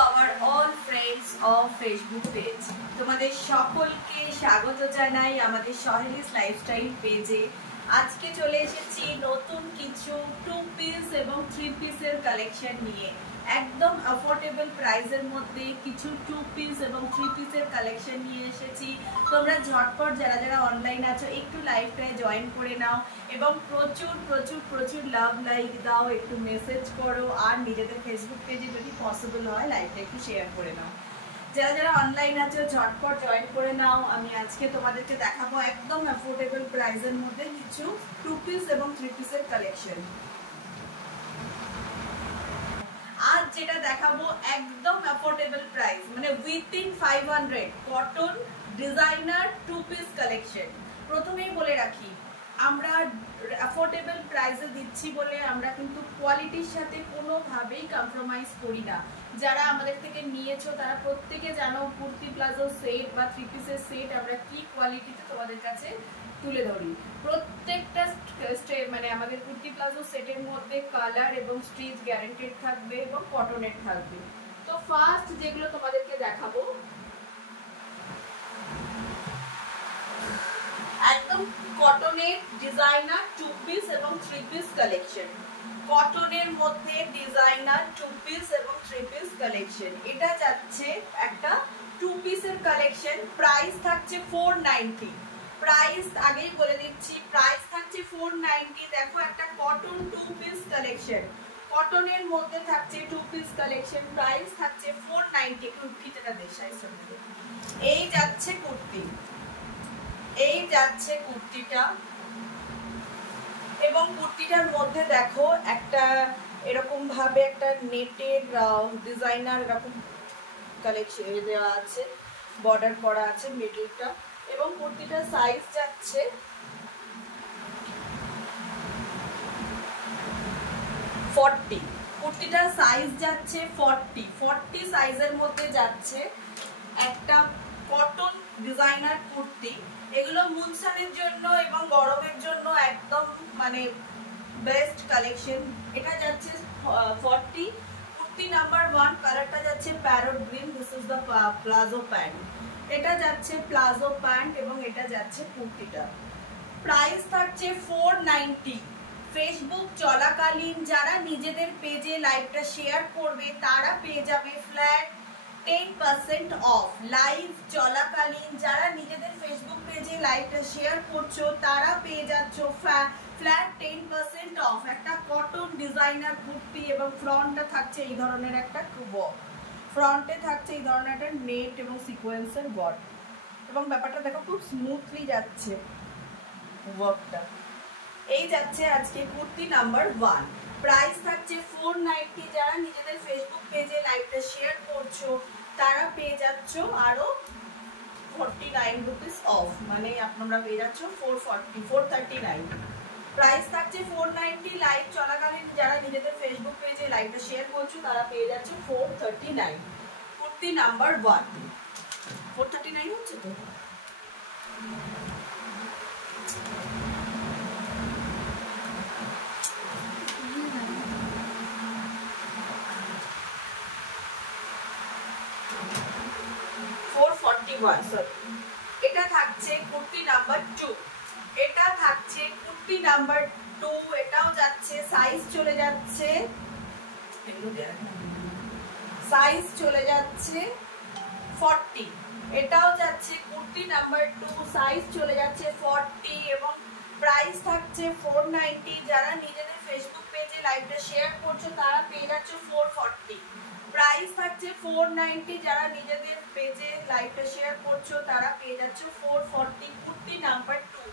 our all friends of Facebook page. তোমাদের সকলকে স্বাগত জানাই আমাদের সহেলিস লাইফস্টাইল পেজে। আজকে চলে এসেছি নতুন কিছু 2 পিস এবং 3 পিসের কালেকশন নিয়ে। একদম অ্যাফোর্ডেবল প্রাইসের মধ্যে কিছু 2 পিস এবং 3 পিসের কালেকশন নিয়ে এসেছি। তোমরা ঝটপট যারা যারা অনলাইন আছো একটু লাইভটায় জয়েন করে নাও এবং প্রচুর প্রচুর প্রচুর লাভ লাইক দাও, একটু মেসেজ করো আর নিজেদের ফেসবুক পেজে যদি পসিবল হয় লাইভটা একটু শেয়ার করে নাও। যারা যারা অনলাইন আছো ঝটপট জয়েন করে নাও। আমি আজকে তোমাদেরকে দেখাবো একদম অ্যাফোর্ডেবল প্রাইসের মধ্যে কিছু 2 পিস এবং 3 পিসের কালেকশন। আজ যেটা দেখাবো একদম অ্যাফোর্ডেবল প্রাইস, মানে within 500 cotton designer 2 piece collection. প্রথমেই বলে রাখি, আমরা অ্যাফোর্ডেবল প্রাইসে দিচ্ছি বলে আমরা কিন্তু কোয়ালিটির সাথে কোনোভাবেই কম্প্রোমাইজ করি না। যারা আমাদের থেকে নিয়েছো তারা প্রত্যেকে জানো কুর্তি প্লাজো সেট বা 3 পিসের সেট আমরা কি কোয়ালিটিতে তোমাদের কাছে তুলে ধরি। প্রত্যেকটা মানে আমাদের কুর্তি প্লাজো সেটের মধ্যে কালার এবং স্টিচ গ্যারান্টেড থাকবে এবং কটনের থাকবে। তো ফার্স্ট যেগুলো তোমাদেরকে দেখাবো একদম কটনের ডিজাইনার 2 পিস এবং 3 পিস কালেকশন। কটনের মধ্যে ডিজাইনার 2 পিস এবং 3 পিস কালেকশন। এটা যাচ্ছে একটা 2 পিসের কালেকশন। প্রাইস থাকছে 490। প্রাইস আগেই বলে দিচ্ছি, প্রাইস থাকছে 490। দেখো একটা কটন 2 পিস কালেকশন, কটনের মধ্যে থাকছে 2 পিস কালেকশন। প্রাইস থাকছে 490। কুর্তিটা দেখাই সামনে। এই যাচ্ছে কুর্তি, এই যাচ্ছে কুর্তিটা এবং কুর্তিটার মধ্যে দেখো একটা এরকম ভাবে একটা নেটের ডিজাইনার এরকম কালেকশন দেওয়া আছে, বর্ডার করা আছে মিডলটা এবং কুর্তিটার সাইজ যাচ্ছে 40। কুর্তিটার সাইজ যাচ্ছে 40 সাইজের মধ্যে যাচ্ছে একটা কটন ডিজাইনার কুর্তি। এগুলো মুনসানের জন্য এবং গরমের জন্য একদম মানে বেস্ট কালেকশন। এটা যাচ্ছে 40। কুর্তি নাম্বার 1 কালারটা যাচ্ছে parrot green. This is the palazzo pant. এটা যাচ্ছে প্লাজো প্যান্ট এবং এটা যাচ্ছে কুর্তিটা। প্রাইস থাকছে 490। ফেসবুক চলাকালীন যারা নিজেদের পেজে লাইভটা শেয়ার করবে তারা পেয়ে যাবে ফ্ল্যাট 10% অফ। লাইভ চলাকালীন যারা নিজেদের ফেসবুক পেজে লাইভটা শেয়ার করছো তারা পেয়ে যাচ্ছ ফ্ল্যাট 10% অফ একটা কটন ডিজাইনার কুর্তি এবং ফ্রন্টটা থাকছে এই ধরনের একটা ওয়ার্ক। ফ্রন্টে থাকছে এই ধরনের একটা নেট এবং সিকোয়েন্সের ওয়ার্ক এবং ব্যাপারটা দেখো খুব স্মুথলি যাচ্ছে ওয়ার্কটা। এই যাচ্ছে আজকে কুর্তি নাম্বার 1। প্রাইস থাকছে 490। যারা নিজেদের ফেসবুক পেজে লাইভটা শেয়ার করছো তারা পেয়ে যাচ্ছ আরো 49 রুপিস অফ, মানে আপনারা পেয়ে যাচ্ছ 439। প্রাইস থাকছে 490। লাইভ চলাকালীন যারা নিজেদের ফেসবুক পেজে লাইভটা শেয়ার করছো তারা পেয়ে যাচ্ছ 439। কুর্তি নাম্বার 1 439 হচ্ছে তো। এটা থাকছে কুর্তি নাম্বার 2। এটা থাকছে কুর্তি নাম্বার 2। এটাও যাচ্ছে সাইজ চলে যাচ্ছে, সাইজ চলে যাচ্ছে 40। এটাও যাচ্ছে কুর্তি নাম্বার 2, সাইজ চলে যাচ্ছে 40 এবং প্রাইস থাকছে 490। যারা নিজেদের ফেসবুক পেজে লাইভটা শেয়ার করছো তারা পেয়ে যাচ্ছে 440। প্রাইস থাকছে 490। যারা নিজেদের পেজে লাইভটা শেয়ার করছো তারা পেয়ে যাচ্ছে 440। কুর্তি নাম্বার 2।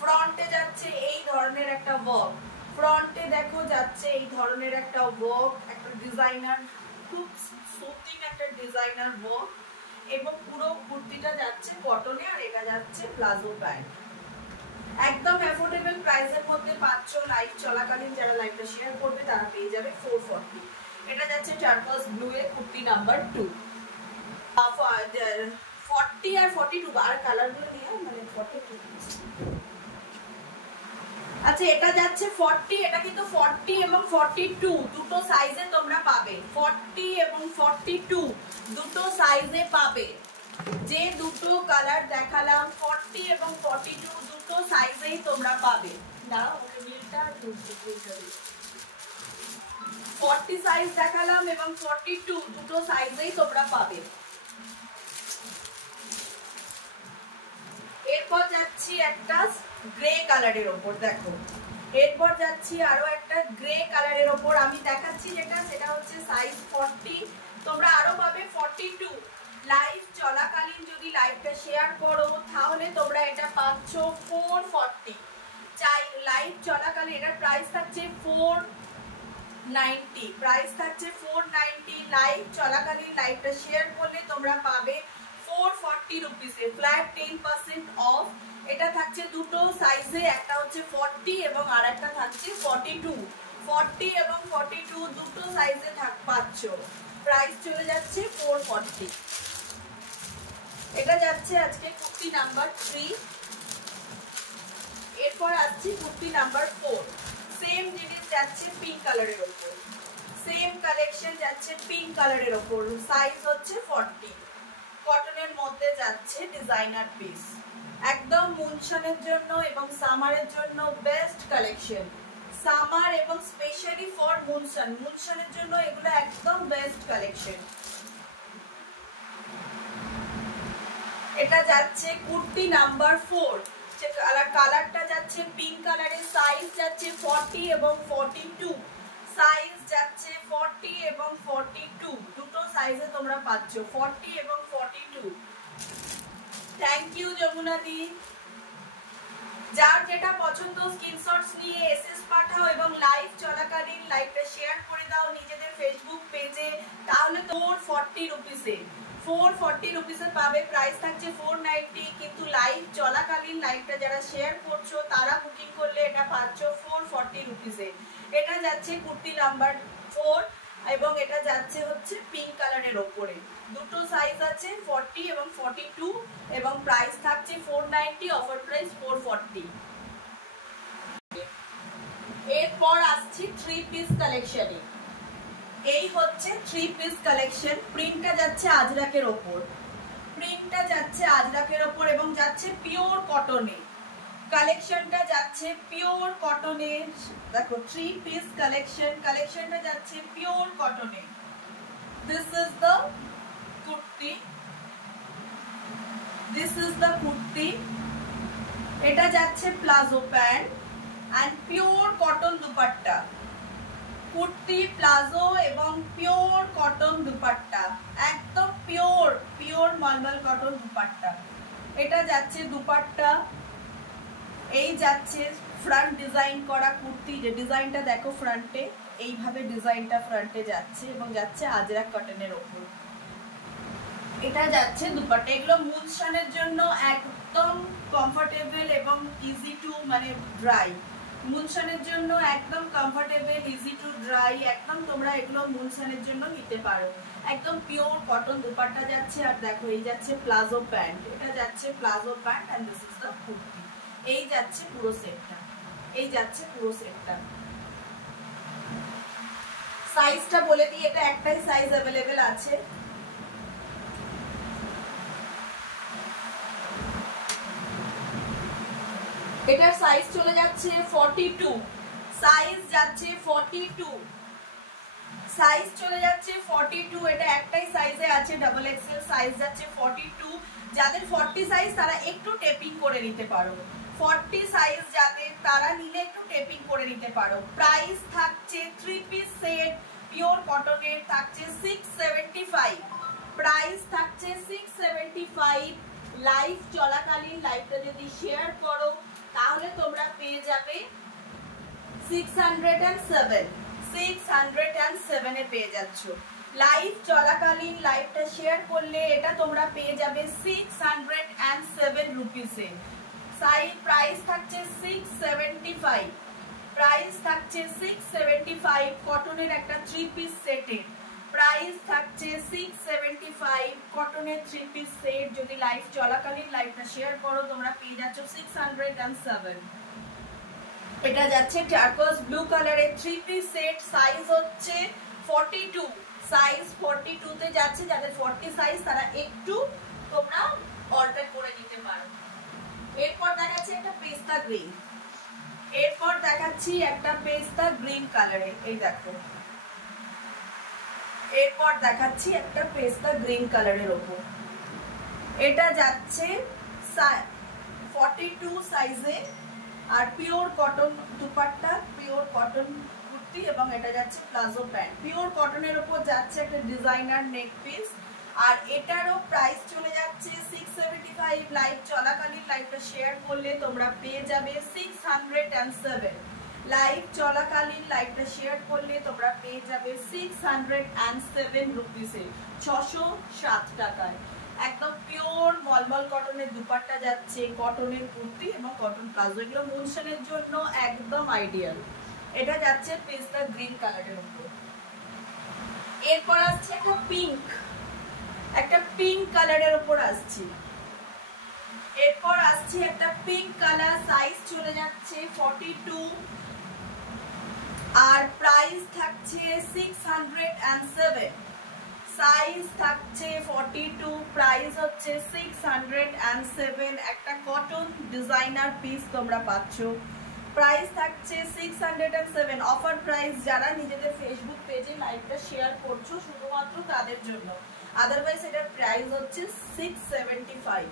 ফ্রন্টে যাচ্ছে এই ধরনের একটা ওয়ার্ক, ফ্রন্টে দেখো যাচ্ছে এই ধরনের একটা ওয়ার্ক, একটা ডিজাইনার খুব সুতিং একটা ডিজাইনার ওয়ার্ক এবং পুরো কুর্তিটা যাচ্ছে কটনে আর এটা যাচ্ছে প্লাজো প্যান্ট। একদম অ্যাফোর্ডেবল প্রাইসের মধ্যে পাচ্ছ। লাইভ চলাকালীন যারা লাইভটা শেয়ার করবে তারা পেয়ে যাবে 440। এটা যাচ্ছে টার্কোয়াজ ব্লু এ কুর্তি নাম্বার 2। 40 আর 42 আর কালারগুলো নিয়ে মানে 42। আচ্ছা এটা যাচ্ছে 40, এটা কিন্তু 40 এবং 42 দুটো সাইজে তোমরা পাবে। 40 এবং 42 দুটো সাইজে পাবে। যে দুটো কালার দেখালাম 40 এবং 42 দুটো সাইজেই তোমরা পাবে। না ওকে নীলটা 40 সাইজ দেখালাম এবং 42 দুটো সাইজেই তোমরা পাবে। এরপর যাচ্ছি একটা গ্রে কালারের ওপর, দেখো এরপর যাচ্ছি আরো একটা গ্রে কালারের ওপর। আমি দেখাচ্ছি যেটা, সেটা হচ্ছে সাইজ 40, তোমরা আরো পাবে 42। লাইভ চলাকালীন যদি লাইভটা শেয়ার করো তাহলে তোমরা এটা পাচ্ছ 440। চাই লাইভ চলাকালীন এটার প্রাইস থাকছে 490, প্রাইস থাকছে 490। লাইভ চলাকালীন লাইভটা শেয়ার করলে তোমরা পাবে 440 রুপিসে, ফ্ল্যাট 10% অফ। এটা থাকছে দুটো সাইজে, একটা হচ্ছে 40 এবং আর একটা থাকছে 42। 40 এবং 42 দুটো সাইজে পাচ্ছ, প্রাইস চলে যাচ্ছে 440। এটা যাচ্ছে আজকে কুর্তি নাম্বার 3। এরপর আসছে কুর্তি নাম্বার 4। সেম জিনিস যাচ্ছে পিঙ্ক কালারের উপর, সেম কালেকশন যাচ্ছে পিঙ্ক কালারের উপর, সাইজ হচ্ছে 40। কটনের মধ্যে যাচ্ছে ডিজাইনার পিস, একদম মুনশনের জন্য এবং সামারের জন্য বেস্ট কালেকশন। সামার এবং স্পেশালি ফর মুনশন, মুনশনের জন্য এগুলো একদম বেস্ট কালেকশন। এটা যাচ্ছে কুর্তি নাম্বার 4, কালারটা যাচ্ছে পিঙ্ক কালারের, সাইজ যাচ্ছে 40 এবং 42, সাইজ যাচ্ছে 40 এবং 42 দুটো সাইজে তোমরা পাচ্ছ, 40 এবং 42। থ্যাংক ইউ যমুনা দি। যার যেটা পছন্দ স্ক্রিনশটস নিয়ে এসএস পাঠাও এবং লাইভ চলাকালীন লাইভটা শেয়ার করে দাও নিজেদের ফেসবুক পেজে, তাহলে তো 440 রুপিসে, 440 রুপিসে পাবে। প্রাইস থাকছে 490, কিন্তু লাইভ চলাকালীন লাইভটা যারা শেয়ার করছো তারা বুকিং করলে এটা পাচ্ছ 440 রুপিসে। এটা যাচ্ছে কুর্তি নাম্বার 4 এবং এটা যাচ্ছে হচ্ছে পিঙ্ক কালারের ওপরে। দুটো সাইজ আছে 40 এবং 42 এবং প্রাইস থাকছে 490, অফার প্রাইস 440। এরপর আসছি 3 পিস কালেকশনে। এই হচ্ছে 3 পিস কালেকশন। প্রিন্টটা যাচ্ছে আজরাকের ওপর, প্রিন্টটা যাচ্ছে আজরাকের ওপর এবং যাচ্ছে পিওর কটনে। কালেকশনটা যাচ্ছে পিওর কটনে, দেখো 3 পিস কালেকশন, কালেকশনটা যাচ্ছে পিওর কটনে। This is the kurti, this is the kurti. এটা যাচ্ছে palazzo pant and pure cotton dupatta, kurti palazzo এবং পিওর কটন দুপাট্টা, একদম পিওর পিওর মলমল কটন দুপাট্টা। এটা যাচ্ছে দুপাট্টা, এই যাচ্ছে ফ্রন্ট ডিজাইন করা কুর্তি, যে ডিজাইনটা দেখো ফ্রন্টে, এইভাবে ডিজাইনটা ফ্রন্টে যাচ্ছে এবং যাচ্ছে আজরাক কটনের ওপর। এটা যাচ্ছে দুপাট্টা। এগুলো মুনশনের জন্য একদম কমফোর্টেবল এবং ইজি টু মানে ড্রাই, মুনশনের জন্য একদম কমফোর্টেবল ইজি টু ড্রাই, একদম তোমরা এগুলো মুনশনের জন্য নিতে পারো। একদম পিওর কটন দুপাট্টা যাচ্ছে। আর দেখো এই যাচ্ছে প্লাজো প্যান্ট, এটা যাচ্ছে palazzo pant and this is the kurti. এই যাচ্ছে পুরো সেটটা, এই যাচ্ছে পুরো সেটটা। সাইজটা বলে দিই, এটা একটাই সাইজ अवेलेबल আছে। এটার সাইজ চলে যাচ্ছে 42, সাইজ যাচ্ছে 42, সাইজ চলে যাচ্ছে 42। এটা একটাই সাইজে আছে, ডাবল এক্সেল, সাইজ যাচ্ছে 42। যাদের 40 সাইজ তারা একটু টেপিং করে নিতে পারো, 40 সাইজ যাদের তারা নিলে একটু টেপিং করে নিতে পারো। প্রাইস থাকছে 3 পিস সেট পিওর কটনের থাকছে 675, প্রাইস থাকছে 675। লাইভ চলাকালীন লাইভটা যদি শেয়ার করো তাহলে তোমরা পেয়ে যাবে 607, 607 এ পেয়ে যাচ্ছ। লাইভ চলাকালীন লাইভটা শেয়ার করলে এটা তোমরা পেয়ে যাবে 607 রুপিসে। প্রাইস থাকছে 675, প্রাইস থাকছে 675। কটনের একটা 3 পিস সেটের প্রাইস থাকছে 675। কটনের 3 পিস সেট যদি লাইভ চলাকালীন লাইভটা শেয়ার করো তোমরা পেয়ে যাচ্ছ 607। এটা যাচ্ছে টার্কোয়েজ ব্লু কালারের 3 পিস সেট, সাইজ হচ্ছে 42, সাইজ 42 তে যাচ্ছে। যাদের 40 সাইজ তারা একটু তোমরা অর্ডার করে নিতে পারো। এরপর দেখাচ্ছি একটা পেস্তা গ্রিন, এরপর দেখাচ্ছি একটা পেস্তা গ্রিন কালারে, এই দেখো। এরপর দেখাচ্ছি একটা পেস্তা গ্রিন কালারের ওপর, এটা যাচ্ছে 42 সাইজে, আর pure cotton dupatta, pure cotton kurti, এবং এটা যাচ্ছে প্লাজো প্যান্ট। পিওর কটনের উপর যাচ্ছে একটা ডিজাইনার নেক পিস, আর এটারও প্রাইস চলে যাচ্ছে 675। লাইভ চলাকালীন লাইভটা শেয়ার করলে তোমরা পেয়ে যাবে 607। লাইভ চলাকালীন লাইভটা শেয়ার করলে তোমরা পেয়ে যাবে 607 রুপিসে, 607 টাকায়। একদম পিওর মলমল কটনের দুপাট্টা যাচ্ছে, কটনের কুর্তি এবং কটন প্লাজো, এগুলো মুনশনের জন্য একদম আইডিয়াল। এটা যাচ্ছে পেস্তা গ্রিন কালারের উপর। এরপর আসছে একটা পিঙ্ক, একটা পিঙ্ক কালারের উপর আসছি। এরপর আসছে একটা পিঙ্ক কালার, সাইজ চলে যাচ্ছে 42, আর প্রাইস থাকছে 607। সাইজ থাকছে 42, প্রাইস হচ্ছে 607। একটা কটন ডিজাইনার পিস তোমরা পাচ্ছ, প্রাইস থাকছে 607। অফার প্রাইস, যারা নিজেদের ফেসবুক পেজে লাইভটা শেয়ার করছো শুধুমাত্র তাদের জন্য, আদারওয়াইজ এটার প্রাইস হচ্ছে 675।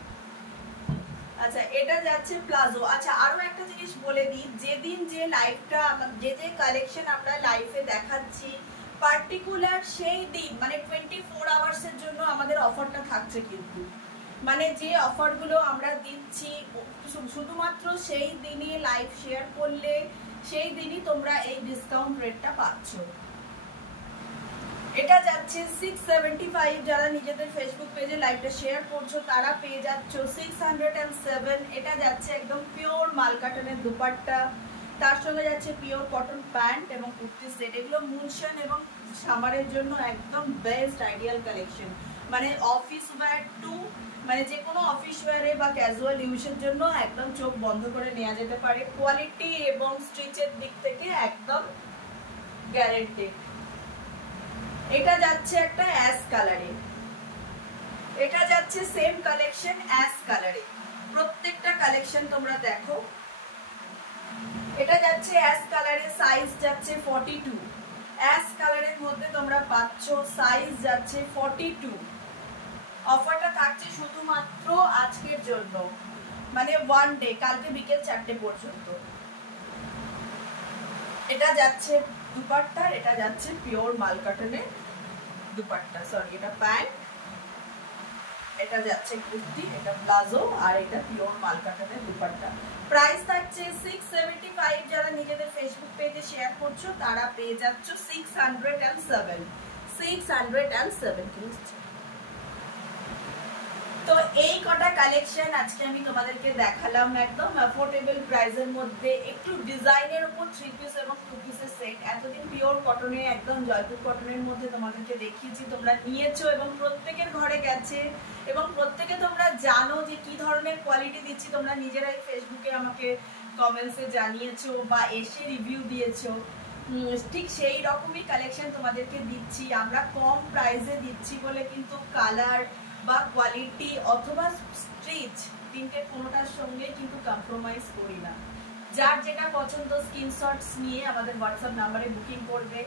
আচ্ছা, এটা যাচ্ছে প্লাজো। আচ্ছা, আরো একটা জিনিস বলে দিই, যেদিন যে লাইভটা যে কালেকশন আমরা লাইভে দেখাচ্ছি পার্টিকুলার সেই দিন, মানে 24 আওয়ার্সের জন্য আমাদের অফারটা থাকছে, কিন্তু মানে যে অফারগুলো আমরা দিচ্ছি শুধুমাত্র সেই দিনই লাইভ শেয়ার করলে সেই দিনই তোমরা এই ডিসকাউন্ট রেটটা পাচ্ছ। এটা যাচ্ছে 675, যারা নিজেদের ফেসবুক পেজে লাইভটা শেয়ার করছো তারা পেয়ে যাচ্ছ 607। এটা যাচ্ছে একদম পিওর মালকাটনের দুপাট্টা, তার সঙ্গে যাচ্ছে পিওর কটন প্যান্ট এবং কুর্তি সেট। এগুলো মুনশন এবং সামারের জন্য একদম বেস্ট আইডিয়াল কালেকশন, মানে অফিস ওয়্যার টু, মানে যে কোনো অফিস ওয়্যারে বা ক্যাজুয়াল ইউজের জন্য একদম চোখ বন্ধ করে নেওয়া যেতে পারে। কোয়ালিটি এবং স্টিচের দিক থেকে একদম গ্যারান্টেড। এটা যাচ্ছে একটা অ্যাশ কালারে, এটা যাচ্ছে সেম কালেকশন অ্যাশ কালারে। প্রত্যেকটা কালেকশন তোমরা দেখো, এটা যাচ্ছে অ্যাশ কালারে, সাইজ যাচ্ছে 42। অ্যাশ কালারের মধ্যে তোমরা পাচ্ছ, সাইজ যাচ্ছে 42। অফারটা থাকছে শুধুমাত্র আজকের জন্য, মানে ওয়ান ডে, কালকে বিকেল 4টে পর্যন্ত। এটা যাচ্ছে দুপাট্টা, এটা যাচ্ছে পিওর মালকাটনের দুপাট্টা, সরি এটা প্যান্ট, এটা যাচ্ছে কুর্তি, এটা প্লাজো, আর এটা পিওর মালকাটনের দুপাট্টা। প্রাইস থাকছে 675। যারা নিজেদের ফেসবুক পেজে শেয়ার করছো তারা পেয়ে যাচ্ছ 607। তো এই কটা কালেকশন আজকে আমি তোমাদেরকে দেখালাম, একদম অ্যাফোর্ডেবল প্রাইসের মধ্যে, একটু ডিজাইনের উপর 3 পিস এবং 2 পিসের সেট। এতদিন পিওর কটনে, একদম জয়পুর কটনের মধ্যে তোমাদেরকে দেখিয়েছি, তোমরা নিয়েছো এবং প্রত্যেকের ঘরে গেছে, এবং প্রত্যেকে তোমরা জানো যে কি ধরনের কোয়ালিটি দিচ্ছি। তোমরা নিজেরাই ফেসবুকে আমাকে কমেন্টসে জানিয়েছো বা এসে রিভিউ দিয়েছো, ঠিক সেই রকমই কালেকশন তোমাদেরকে দিচ্ছি। আমরা কম প্রাইসে দিচ্ছি বলে কিন্তু কালার বা কোয়ালিটি অথবা স্টিচ তিনটে কোনোটার সঙ্গে কিন্তু কম্প্রোমাইজ করি না। যার যেটা পছন্দ স্ক্রিনশটস নিয়ে আমাদের হোয়াটসঅ্যাপ নাম্বারে বুকিং করবে।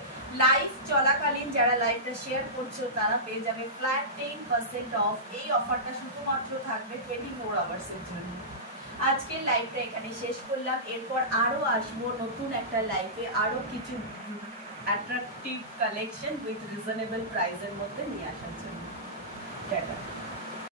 লাইভ চলাকালীন যারা লাইভটা শেয়ার করছো তারা পেয়ে যাবে ফ্ল্যাট 10% অফ। এই অফারটা শুধুমাত্র থাকবে 24 আওয়ার্সের জন্য। আজকের লাইভটা এখানে শেষ করলাম, এরপর আরও আসবো নতুন একটা লাইভে আরও কিছু অ্যাট্রাকটিভ কালেকশন উইথ রিজনেবল প্রাইসের মধ্যে নিয়ে আসার জন্য। টাটা।